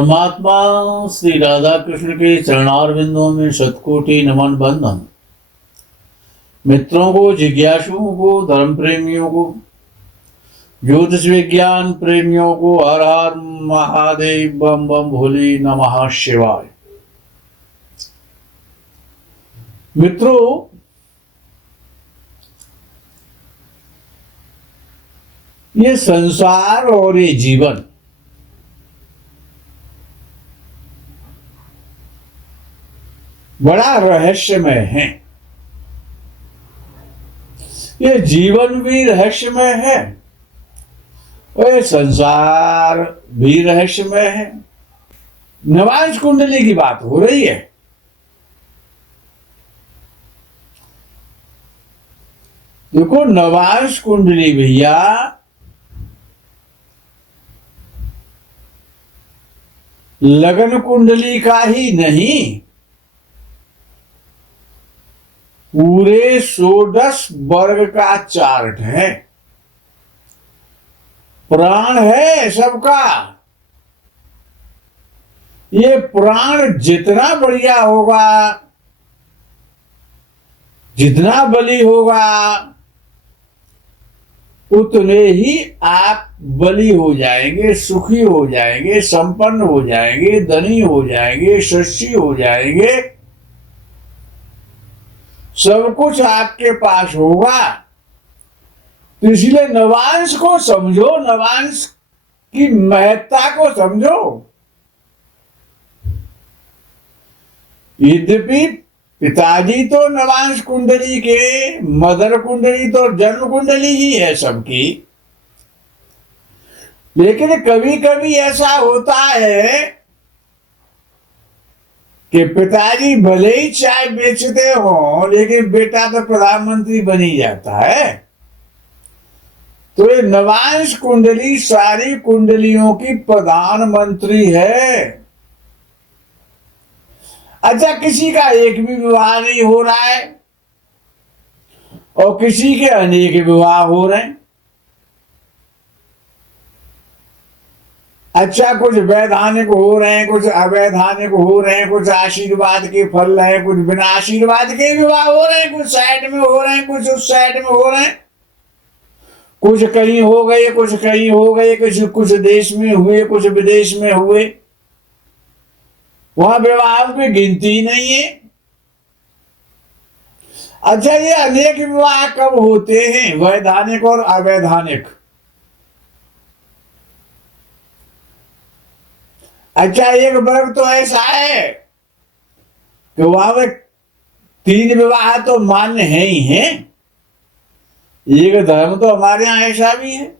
परमात्मा श्री राधा कृष्ण के चरणारविंदों में शतकोटि नमन बंदन। मित्रों को, जिज्ञासुओं को, धर्म प्रेमियों को, ज्योतिष विज्ञान प्रेमियों को हर हर महादेव, बम बम भोले नमः शिवाय। मित्रों, ये संसार और ये जीवन बड़ा रहस्यमय है। ये जीवन भी रहस्यमय है और ये संसार भी रहस्यमय है। नवांश कुंडली की बात हो रही है। देखो, नवांश कुंडली भैया लगन कुंडली का ही नहीं, पूरे 16 वर्ग का चार्ट है। प्राण है सबका। ये प्राण जितना बढ़िया होगा, जितना बली होगा, उतने ही आप बली हो जाएंगे, सुखी हो जाएंगे, संपन्न हो जाएंगे, धनी हो जाएंगे, शस्वी हो जाएंगे। सब कुछ आपके पास होगा। तो इसलिए नवांश को समझो, नवांश की महत्ता को समझो। यद्यपि पिताजी तो नवांश कुंडली के, मदर कुंडली तो जन्म कुंडली ही है सबकी, लेकिन कभी कभी ऐसा होता है कि पिताजी भले ही चाय बेचते हो, लेकिन बेटा तो प्रधानमंत्री बन ही जाता है। तो ये नवांश कुंडली सारी कुंडलियों की प्रधानमंत्री है। अच्छा, किसी का एक भी विवाह नहीं हो रहा है और किसी के अनेक विवाह हो रहे हैं। अच्छा, कुछ वैधानिक हो रहे हैं, कुछ अवैधानिक हो रहे हैं, कुछ आशीर्वाद के फल रहे हैं, कुछ बिना आशीर्वाद के विवाह हो रहे हैं, कुछ साइड में हो रहे हैं, कुछ उस साइड में हो रहे हैं, कुछ कहीं हो गए, कुछ कहीं हो गए, कुछ देश में हुए, कुछ विदेश में हुए। वहां विवाह की गिनती नहीं है। अच्छा, ये अनेक विवाह कब होते हैं? वैधानिक और अवैधानिक। अच्छा, एक वर्ग तो ऐसा है कि वहां में 3 विवाह तो मान्य है ही है। एक धर्म तो हमारे यहां ऐसा भी है।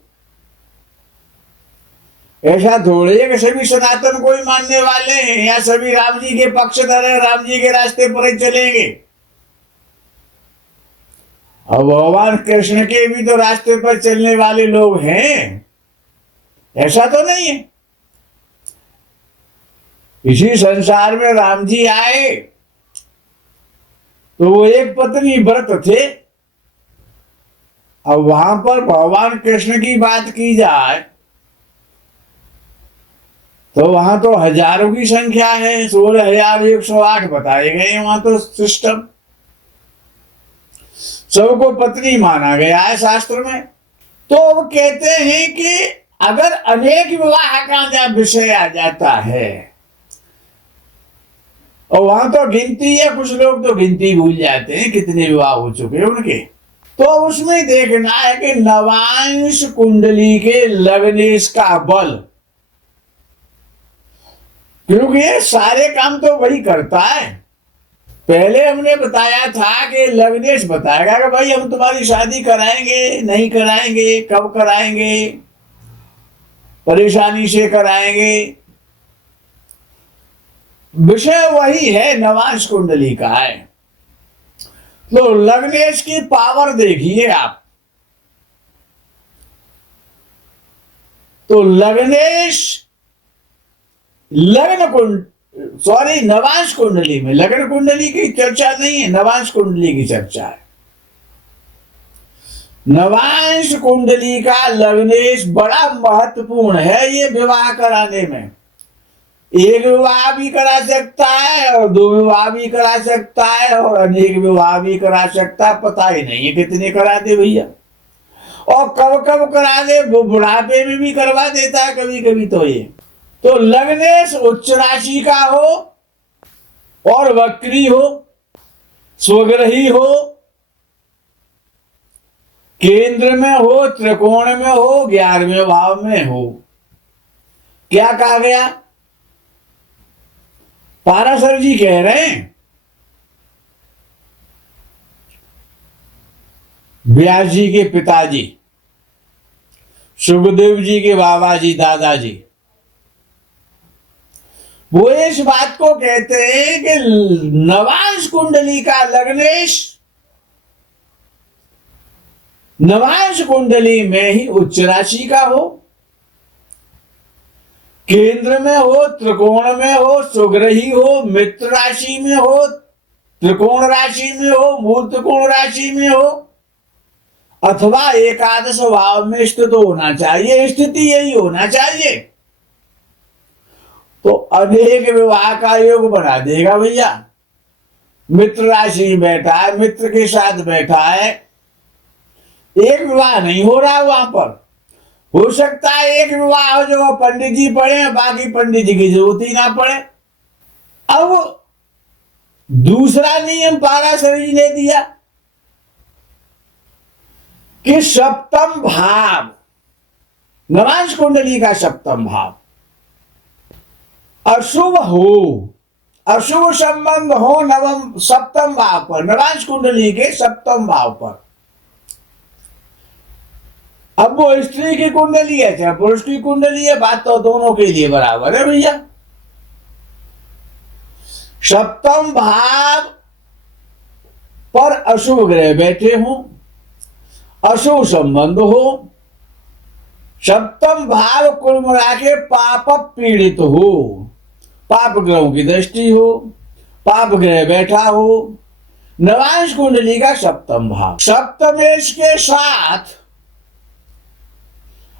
ऐसा थोड़ी है कि सभी सनातन को ही मानने वाले हैं या सभी राम जी के पक्षधर है, राम जी के रास्ते पर ही चलेंगे। और भगवान कृष्ण के भी तो रास्ते पर चलने वाले लोग हैं, ऐसा तो नहीं है। इसी संसार में राम जी आए तो वो एक पत्नी व्रत थे। अब वहां पर भगवान कृष्ण की बात की जाए तो वहां तो हजारों की संख्या है, 16,108 बताए गए वहां तो सिस्टम। सबको पत्नी माना गया है शास्त्र में। तो वो कहते हैं कि अगर अनेक विवाह का जब विषय आ जाता है और वहां तो गिनती है, कुछ लोग तो गिनती भूल जाते हैं कितने विवाह हो चुके हैं उनके। तो उसमें देखना है कि नवांश कुंडली के लग्नेश का बल, क्योंकि ये सारे काम तो वही करता है। पहले हमने बताया था कि लग्नेश बताएगा कि भाई हम तुम्हारी शादी कराएंगे, नहीं कराएंगे, कब कराएंगे, परेशानी से कराएंगे। विषय वही है, नवांश कुंडली का है। तो लग्नेश की पावर देखिए आप। तो लग्नेश नवांश कुंडली में, लगन कुंडली की चर्चा नहीं है, नवांश कुंडली की चर्चा है। नवांश कुंडली का लग्नेश बड़ा महत्वपूर्ण है ये विवाह कराने में। एक विवाह भी करा सकता है और दो विवाह भी करा सकता है और अनेक विवाह भी करा सकता है, पता ही नहीं है कितने करा दे भैया। और कब कब करा दे, वो बुढ़ापे में भी करवा देता है कभी कभी। तो ये तो लग्नेश उच्च राशि का हो और वक्री हो, स्वग्रही हो, केंद्र में हो, त्रिकोण में हो, 11वें भाव में हो। क्या कहा गया? पाराशर जी कह रहे हैं, व्यास जी के पिताजी, सुखदेव जी के बाबा जी, दादाजी, वो इस बात को कहते हैं कि नवांश कुंडली का लग्नेश नवांश कुंडली में ही उच्च राशि का हो, केंद्र में हो, त्रिकोण में हो, सुग्रही हो, मित्र राशि में हो, त्रिकोण राशि में हो, मूल त्रिकोण राशि में हो, अथवा एकादश भाव में स्थित होना चाहिए। स्थिति यही होना चाहिए तो अनेक विवाह का योग बना देगा भैया। मित्र राशि में बैठा है, मित्र के साथ बैठा है, एक विवाह नहीं हो रहा वहां पर। हो सकता है एक विवाह हो जो पंडित जी पढ़े, बाकी पंडित जी की जरूरत ही ना पड़े। अब दूसरा नियम पाराशर जी ने दिया कि सप्तम भाव, नवांश कुंडली का सप्तम भाव अशुभ हो, अशुभ संबंध हो नवम सप्तम भाव पर, नवांश कुंडली के सप्तम भाव पर। अब वो स्त्री की कुंडली है चाहे पुरुष की कुंडली है, बात तो दोनों के लिए बराबर है भैया। सप्तम भाव पर अशुभ ग्रह बैठे हो, अशुभ संबंध हो, सप्तम भाव कुल मिला के पाप पीड़ित हो, पाप ग्रहों की दृष्टि हो, पाप ग्रह बैठा हो, नवांश कुंडली का सप्तम भाव सप्तमेश के साथ।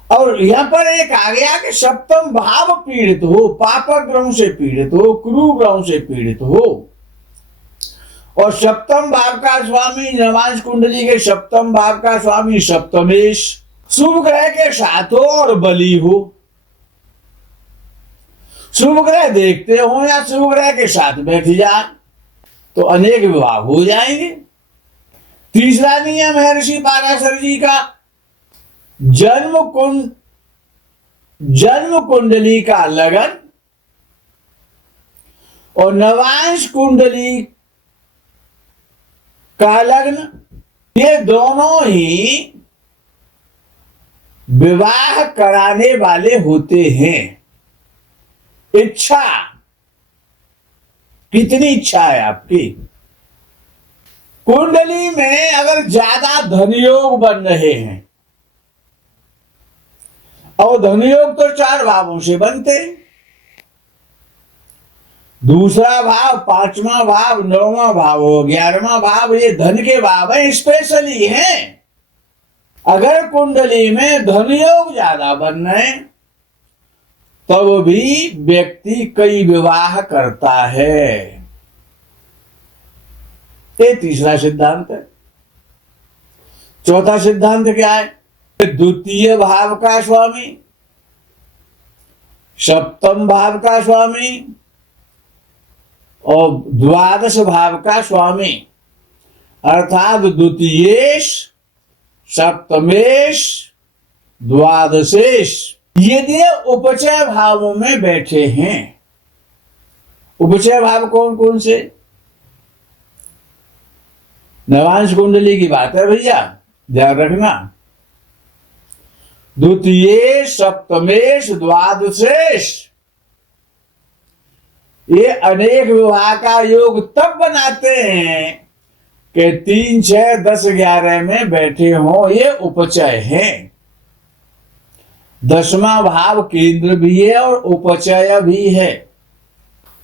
और यहां पर एक आ गया कि सप्तम भाव पीड़ित हो, पाप ग्रहों से पीड़ित हो, क्रूर ग्रहों से पीड़ित हो। और सप्तम भाव का स्वामी, नवांश कुंडली के सप्तम भाव का स्वामी सप्तमेश शुभ ग्रह के साथ हो और बली हो। शुभ ग्रह देखते हो या शुभ ग्रह के साथ बैठ जाए तो अनेक विवाह हो जाएंगे। तीसरा नियम है ऋषि पाराशर जी का, जन्म कुंडली का लगन और नवांश कुंडली का लग्न, ये दोनों ही विवाह कराने वाले होते हैं। इच्छा, कितनी इच्छा है आपकी? कुंडली में अगर ज्यादा धनयोग बन रहे हैं, और धनयोग तो 4 भावों से बनते, दूसरा भाव, 5वां भाव, 9वां भाव, 11वां भाव, ये धन के भाव है, स्पेशली हैं। अगर कुंडली में धनयोग ज्यादा बन रहे तब भी व्यक्ति कई विवाह करता है। ये तीसरा सिद्धांत है। चौथा सिद्धांत क्या है? द्वितीय भाव का स्वामी, सप्तम भाव का स्वामी और द्वादश भाव का स्वामी, अर्थात द्वितीयेश, सप्तमेश, द्वादशेश, यदि उपचय भावों में बैठे हैं। उपचय भाव कौन कौन से? नवांश कुंडली की बात है भैया, ध्यान रखना। द्वितीय, सप्तमेश, द्वादशेश, ये अनेक विवाह का योग तब बनाते हैं कि 3, 6, 10, 11 में बैठे हो, ये उपचय है। 10वां भाव केंद्र भी है और उपचय भी है,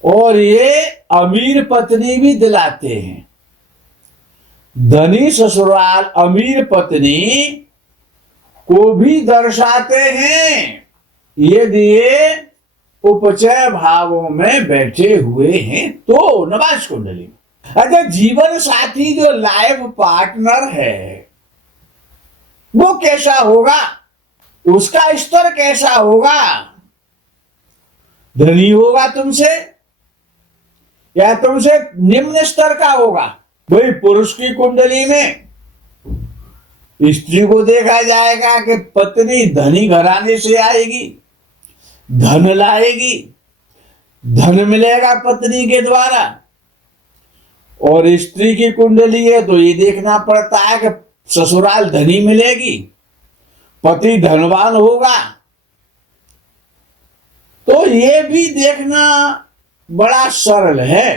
और ये अमीर पत्नी भी दिलाते हैं। धनी ससुराल अमीर पत्नी को भी दर्शाते हैं। यदि उपचय भावों में बैठे हुए हैं तो नवांश कुंडली। अच्छा, जीवन साथी जो लाइफ पार्टनर है वो कैसा होगा, उसका स्तर कैसा होगा? धनी होगा तुमसे या तुमसे निम्न स्तर का होगा? वही पुरुष की कुंडली में स्त्री को देखा जाएगा कि पत्नी धनी घराने से आएगी, धन लाएगी, धन मिलेगा पत्नी के द्वारा। और स्त्री की कुंडली है तो ये देखना पड़ता है कि ससुराल धनी मिलेगी, पति धनवान होगा। तो ये भी देखना बड़ा सरल है।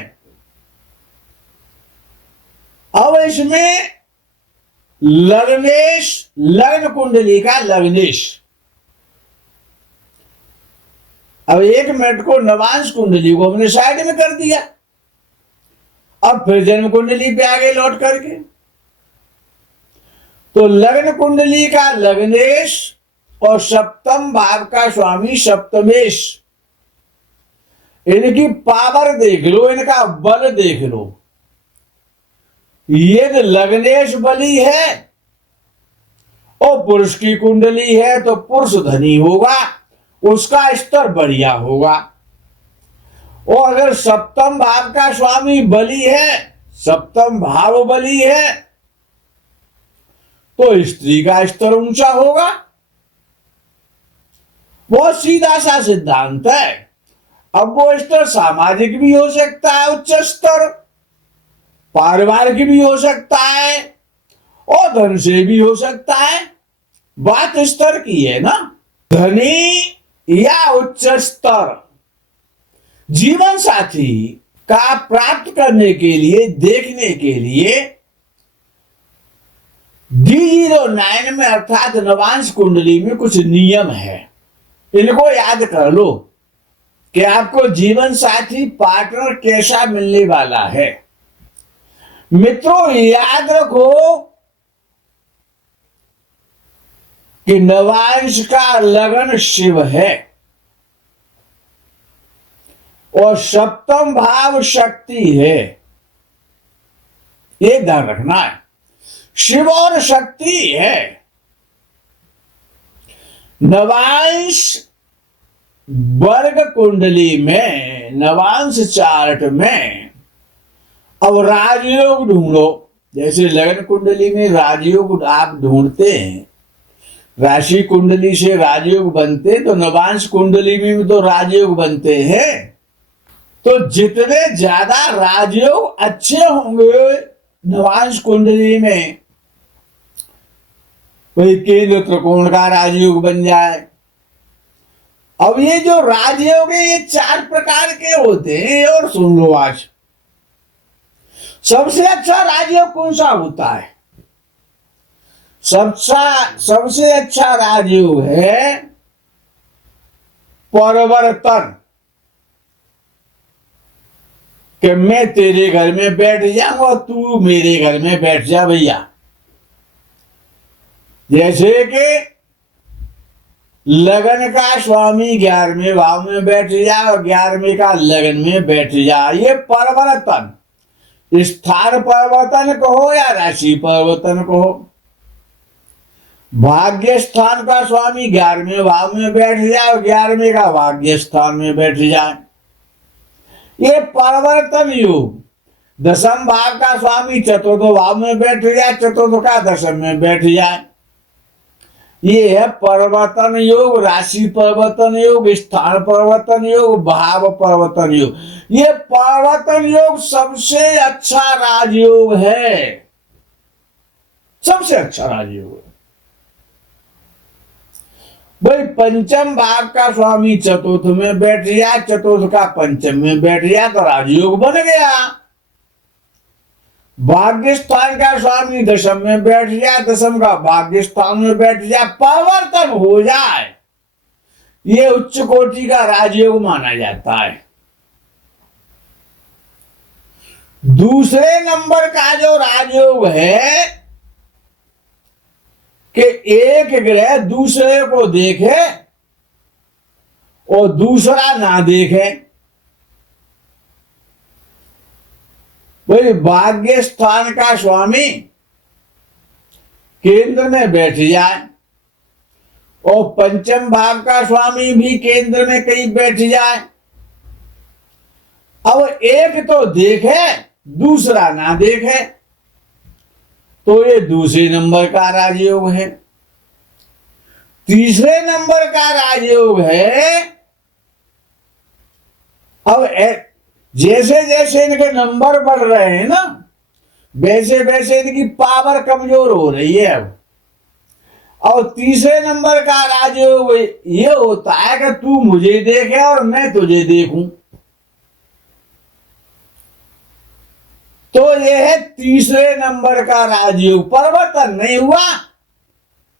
अब इसमें लग्नेश, लग्न कुंडली का लग्नेश। अब 1 मिनट को नवांश कुंडली को हमने साइड में कर दिया, अब फिर जन्म कुंडली पे आगे लौट करके। तो लग्न कुंडली का लग्नेश और सप्तम भाव का स्वामी सप्तमेश, इनकी पावर देख लो, इनका बल देख लो। यदि लग्नेश बली है और पुरुष की कुंडली है तो पुरुष धनी होगा, उसका स्तर बढ़िया होगा। और अगर सप्तम भाव का स्वामी बली है, सप्तम भाव बली है, तो स्त्री का स्तर ऊंचा होगा। बहुत सीधा सा सिद्धांत है। अब वो स्तर सामाजिक भी हो सकता है, उच्च स्तर, पारिवारिक भी हो सकता है और धन से भी हो सकता है। बात स्तर की है ना, धनी या उच्च स्तर। जीवन साथी का प्राप्त करने के लिए, देखने के लिए D09 में अर्थात नवांश कुंडली में कुछ नियम है, इनको याद कर लो कि आपको जीवन साथी पार्टनर कैसा मिलने वाला है। मित्रों, याद रखो कि नवांश का लगन शिव है और सप्तम भाव शक्ति है, ये ध्यान रखना है। शिव और शक्ति है। नवांश वर्ग कुंडली में, नवांश चार्ट में अब राजयोग ढूंढो। जैसे लगन कुंडली में राजयोग आप ढूंढते हैं, राशि कुंडली से राजयोग बनते, तो नवांश कुंडली में भी तो राजयोग बनते हैं। तो जितने ज्यादा राजयोग अच्छे होंगे नवांश कुंडली में, वही केंद्र त्रिकोण का राजयोग बन जाए। अब ये जो राजयोग है ये 4 प्रकार के होते हैं। और सुन लो, आज सबसे अच्छा राजयोग कौन सा होता है? सबसे अच्छा राजयोग है परिवर्तन, कि मैं तेरे घर में बैठ जाऊं और तू मेरे घर में बैठ जा भैया। जैसे कि लगन का स्वामी 11वें भाव में बैठ जाए और 11वें का लगन में बैठ जाए, ये परिवर्तन। स्थान परिवर्तन कहो या राशि परिवर्तन कहो। भाग्य स्थान का स्वामी 11वें भाव में बैठ जाए और 11वें का भाग्य स्थान में बैठ जाए, ये परिवर्तन योग। दशम भाव का स्वामी चतुर्थ भाव में बैठ जाए, चतुर्थ का दशम में बैठ जाए, ये है परिवर्तन योग। राशि परिवर्तन योग, स्थान परिवर्तन योग, भाव परिवर्तन योग। ये परिवर्तन योग सबसे अच्छा राजयोग है, सबसे अच्छा राजयोग है। भाई पंचम भाव का स्वामी चतुर्थ में बैठ गया, चतुर्थ का पंचम में बैठ गया तो राजयोग बन गया। भाग्य स्थान का स्वामी दशम में बैठ गया, दशम का भाग्य स्थान में बैठ गया, परिवर्तन हो जाए, ये उच्च कोटि का राजयोग माना जाता है। दूसरे नंबर का जो राजयोग है कि एक ग्रह दूसरे को देखे और दूसरा ना देखे। भाई भाग्य स्थान का स्वामी केंद्र में बैठ जाए और पंचम भाव का स्वामी भी केंद्र में कहीं बैठ जाए, अब एक तो देखे दूसरा ना देखे, तो ये दूसरे नंबर का राजयोग है। तीसरे नंबर का राजयोग है, अब जैसे जैसे इनके नंबर बढ़ रहे हैं ना, वैसे वैसे इनकी पावर कमजोर हो रही है। अब और तीसरे नंबर का राजयोग ये होता है कि तू मुझे देखे और मैं तुझे देखूं। तो ये है तीसरे नंबर का राजयोग। परिवर्तन नहीं हुआ,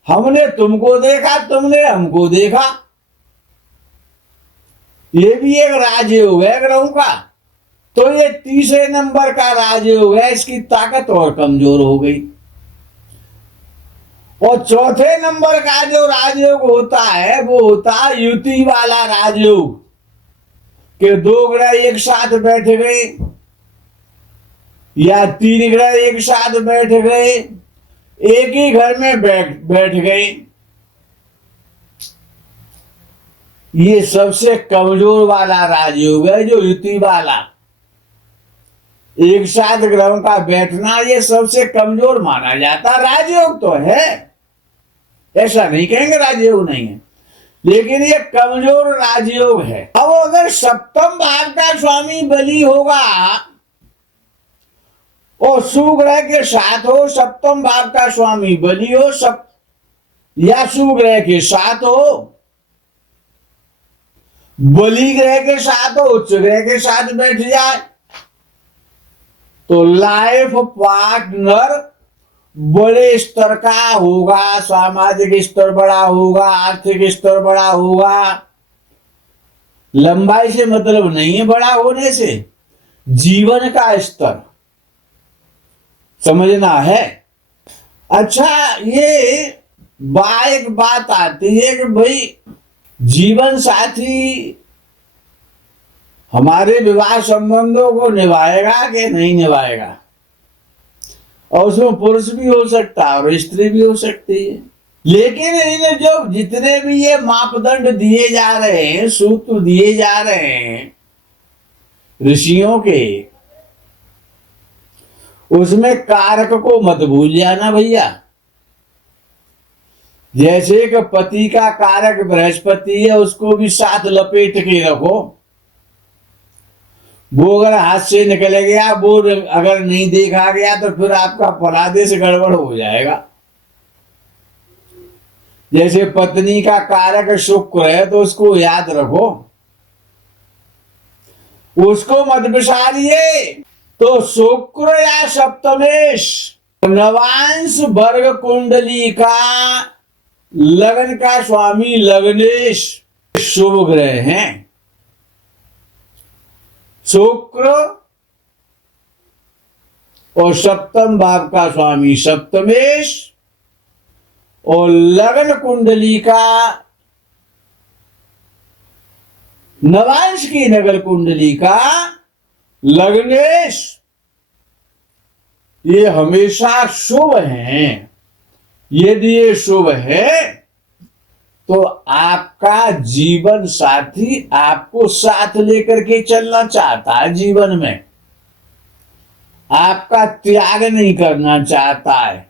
हमने तुमको देखा, तुमने हमको देखा। ये भी एक राजयोग है ग्रहों का। तो ये तीसरे नंबर का राजयोग है, इसकी ताकत और कमजोर हो गई। और चौथे नंबर का जो राजयोग होता है वो होता है युति वाला राजयोग, कि दो ग्रह एक साथ बैठ गए या तीन ग्रह एक साथ बैठ गए, एक ही घर में बैठ गए। ये सबसे कमजोर वाला राजयोग है, जो युति वाला एक साथ ग्रहों का बैठना, ये सबसे कमजोर माना जाता। राजयोग तो है, ऐसा नहीं कहेंगे राजयोग नहीं है, लेकिन ये कमजोर राजयोग है। अब अगर सप्तम भाव का स्वामी बली होगा और सुग्रह के साथ हो, सप्तम भाव का स्वामी बली हो या सुग्रह के साथ हो, बली ग्रह के साथ हो, उच्च ग्रह के साथ बैठ जाए, तो लाइफ पार्टनर बड़े स्तर का होगा, सामाजिक स्तर बड़ा होगा, आर्थिक स्तर बड़ा होगा। लंबाई से मतलब नहीं है बड़ा होने से, जीवन का स्तर समझना है। अच्छा, ये एक बात आती है कि भाई जीवन साथी हमारे विवाह संबंधों को निभाएगा कि नहीं निभाएगा, और उसमें पुरुष भी हो सकता है और स्त्री भी हो सकती है। लेकिन इन जो जितने भी ये मापदंड दिए जा रहे हैं, सूत्र दिए जा रहे हैं ऋषियों के, उसमें कारक को मत भूल जाना भैया। जैसे कि पति का कारक बृहस्पति है, उसको भी साथ लपेट के रखो। वो अगर हाथ से निकल गया, वो अगर नहीं देखा गया, तो फिर आपका फलादेश गड़बड़ हो जाएगा। जैसे पत्नी का कारक शुक्र है, तो उसको याद रखो, उसको मत बिसारिए। तो शुक्र या सप्तमेश नवांश वर्ग कुंडली का लगन का स्वामी लग्नेश शुभ ग्रह हैं। शुक्र और सप्तम भाव का स्वामी सप्तमेश और लगन कुंडली का नवांश की नगर कुंडली का लग्नेश, ये हमेशा शुभ हैं। यदि ये शुभ है तो आपका जीवन साथी आपको साथ लेकर के चलना चाहता है, जीवन में आपका त्याग नहीं करना चाहता है।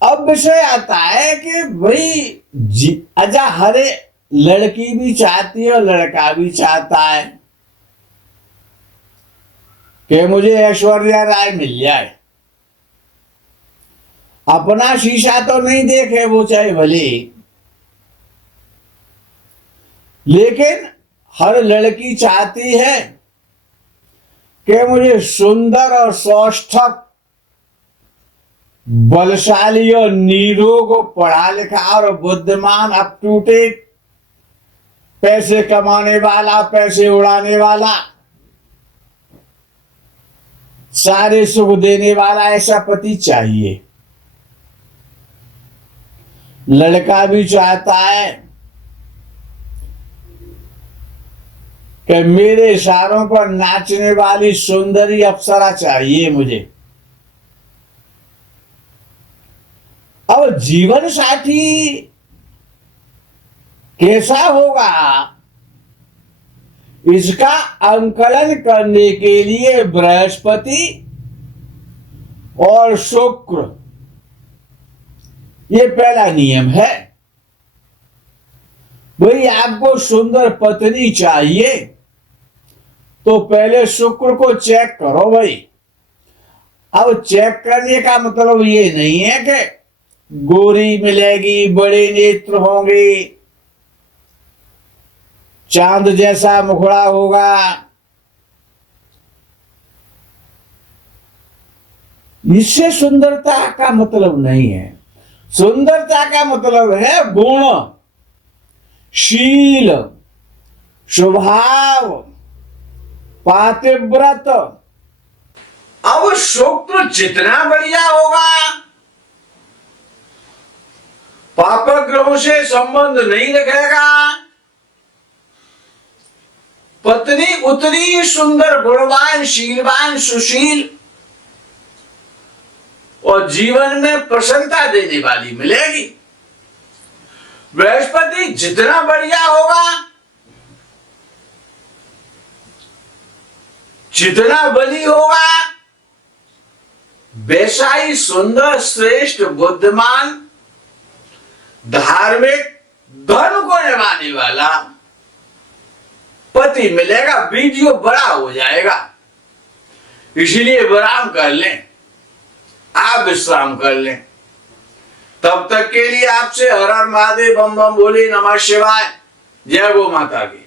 अब विषय आता है कि भाई अच्छा, हरे लड़की भी चाहती है और लड़का भी चाहता है कि मुझे ऐश्वर्या राय मिल जाए। अपना शीशा तो नहीं देखे वो चाहे भले, लेकिन हर लड़की चाहती है कि मुझे सुंदर और सौष्ठव, बलशाली और निरोग, पढ़ा लिखा और बुद्धिमान, अप टू डेट, पैसे कमाने वाला, पैसे उड़ाने वाला, सारे सुख देने वाला ऐसा पति चाहिए। लड़का भी चाहता है कि मेरे इशारों पर नाचने वाली सुंदरी अप्सरा चाहिए मुझे। अब जीवन साथी कैसा होगा, इसका अंकलन करने के लिए बृहस्पति और शुक्र, ये पहला नियम है। भाई आपको सुंदर पत्नी चाहिए तो पहले शुक्र को चेक करो भाई। अब चेक करने का मतलब ये नहीं है कि गोरी मिलेगी, बड़े नेत्र होंगे, चांद जैसा मुखड़ा होगा, इससे सुंदरता का मतलब नहीं है। सुंदरता का मतलब है गुण, शील, स्वभाव, पातिव्रत। अब शुक्र जितना बढ़िया होगा, पाप ग्रहों से संबंध नहीं रखेगा, पत्नी उतनी सुंदर, गुणवान, शीलवान, सुशील और जीवन में प्रसन्नता देने वाली मिलेगी। बृहस्पति जितना बढ़िया होगा, जितना बली होगा, वैसा ही सुंदर, श्रेष्ठ, बुद्धिमान, धार्मिक, धर्म को निभाने वाला पति मिलेगा। वीडियो बड़ा हो जाएगा, इसीलिए विराम कर लें, आप विश्राम कर लें। तब तक के लिए आपसे हर हर महादेव, बम बम बोले, नमः शिवाय, जय गो माता की।